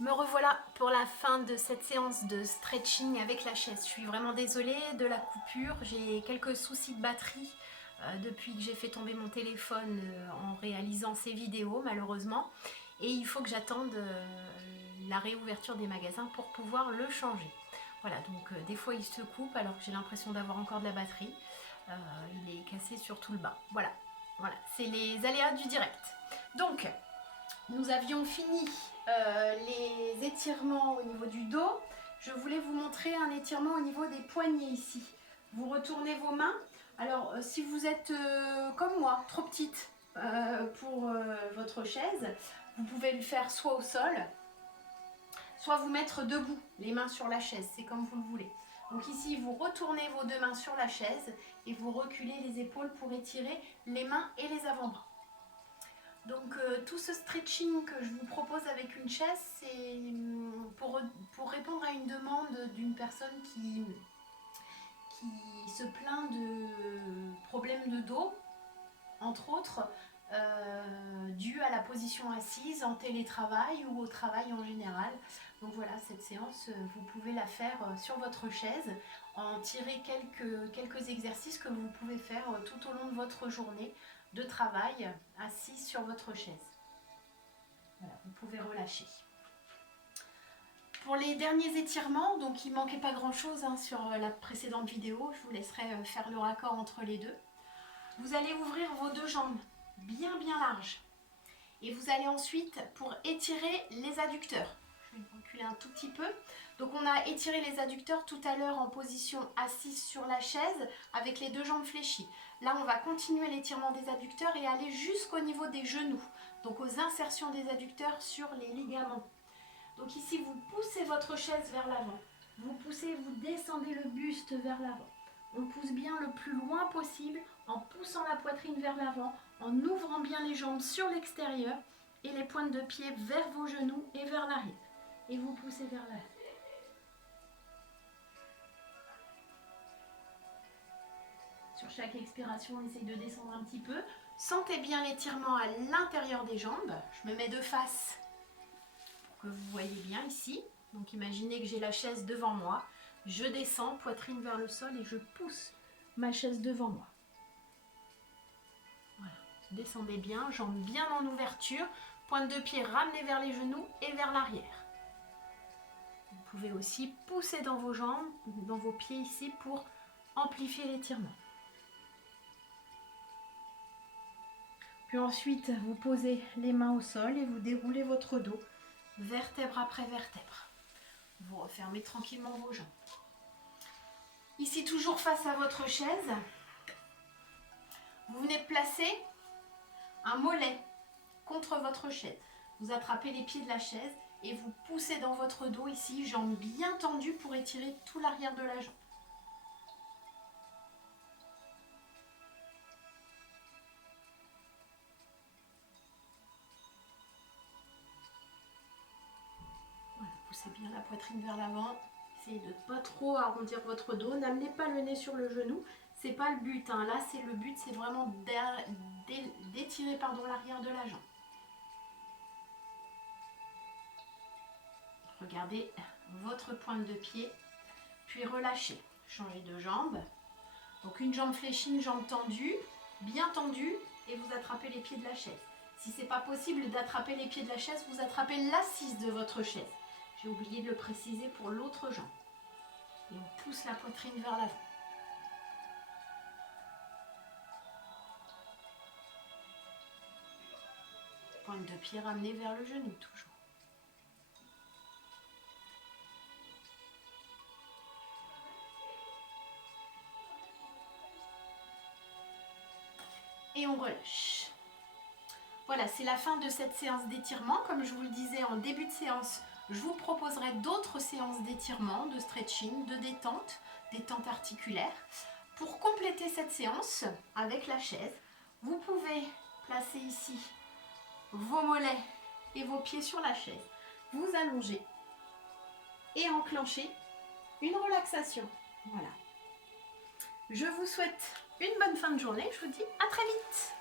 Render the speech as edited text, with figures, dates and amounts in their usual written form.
Me revoilà pour la fin de cette séance de stretching avec la chaise. Je suis vraiment désolée de la coupure. J'ai quelques soucis de batterie depuis que j'ai fait tomber mon téléphone en réalisant ces vidéos, malheureusement. Et il faut que j'attende la réouverture des magasins pour pouvoir le changer. Voilà, donc des fois il se coupe alors que j'ai l'impression d'avoir encore de la batterie. Il est cassé sur tout le bas. Voilà, c'est les aléas du direct. Donc, nous avions fini les étirements au niveau du dos. Je voulais vous montrer un étirement au niveau des poignets ici. Vous retournez vos mains. Alors si vous êtes comme moi, trop petite pour votre chaise, vous pouvez le faire soit au sol, soit vous mettre debout, les mains sur la chaise, c'est comme vous le voulez. Donc ici, vous retournez vos deux mains sur la chaise et vous reculez les épaules pour étirer les mains et les avant-bras. Donc tout ce stretching que je vous propose avec une chaise, c'est pour répondre à une demande d'une personne qui se plaint de problèmes de dos, entre autres, dû à la position assise en télétravail ou au travail en général. Donc voilà, cette séance, vous pouvez la faire sur votre chaise, en tirer quelques exercices que vous pouvez faire tout au long de votre journée de travail assis sur votre chaise. Voilà, vous pouvez relâcher. Pour les derniers étirements, donc il ne manquait pas grand chose sur la précédente vidéo, je vous laisserai faire le raccord entre les deux. Vous allez ouvrir vos deux jambes bien larges et vous allez ensuite pour étirer les adducteurs. Je vais reculer un tout petit peu. Donc on a étiré les adducteurs tout à l'heure en position assise sur la chaise avec les deux jambes fléchies. Là on va continuer l'étirement des adducteurs et aller jusqu'au niveau des genoux, donc aux insertions des adducteurs sur les ligaments. Donc ici vous poussez votre chaise vers l'avant, vous poussez, vous descendez le buste vers l'avant. On pousse bien le plus loin possible en poussant la poitrine vers l'avant, en ouvrant bien les jambes sur l'extérieur et les pointes de pied vers vos genoux et vers l'arrière. Et vous poussez vers l'arrière. Sur chaque expiration, on essaye de descendre un petit peu. Sentez bien l'étirement à l'intérieur des jambes. Je me mets de face pour que vous voyez bien ici. Donc imaginez que j'ai la chaise devant moi. Je descends, poitrine vers le sol et je pousse ma chaise devant moi. Voilà. Descendez bien, jambes bien en ouverture, pointe de pied ramenée vers les genoux et vers l'arrière. Vous pouvez aussi pousser dans vos jambes, dans vos pieds ici pour amplifier l'étirement. Puis ensuite, vous posez les mains au sol et vous déroulez votre dos, vertèbre après vertèbre. Vous refermez tranquillement vos jambes. Ici, toujours face à votre chaise, vous venez de placer un mollet contre votre chaise. Vous attrapez les pieds de la chaise et vous poussez dans votre dos ici, jambes bien tendues pour étirer tout l'arrière de la jambe. Voilà, poussez bien la poitrine vers l'avant. Essayez de ne pas trop arrondir votre dos. N'amenez pas le nez sur le genou. C'est pas le but. Là, c'est le but, c'est vraiment d'étirer l'arrière de la jambe. Regardez votre pointe de pied, puis relâchez. Changez de jambe. Donc une jambe fléchie, une jambe tendue, bien tendue, et vous attrapez les pieds de la chaise. Si ce n'est pas possible d'attraper les pieds de la chaise, vous attrapez l'assise de votre chaise. J'ai oublié de le préciser pour l'autre jambe. Et on pousse la poitrine vers l'avant. Pointe de pied ramenée vers le genou, toujours. Et on relâche. Voilà, c'est la fin de cette séance d'étirement. Comme je vous le disais en début de séance, je vous proposerai d'autres séances d'étirement, de stretching, de détente articulaire. Pour compléter cette séance avec la chaise, vous pouvez placer ici vos mollets et vos pieds sur la chaise. Vous allongez et enclenchez une relaxation. Voilà. Je vous souhaite une bonne fin de journée. Je vous dis à très vite.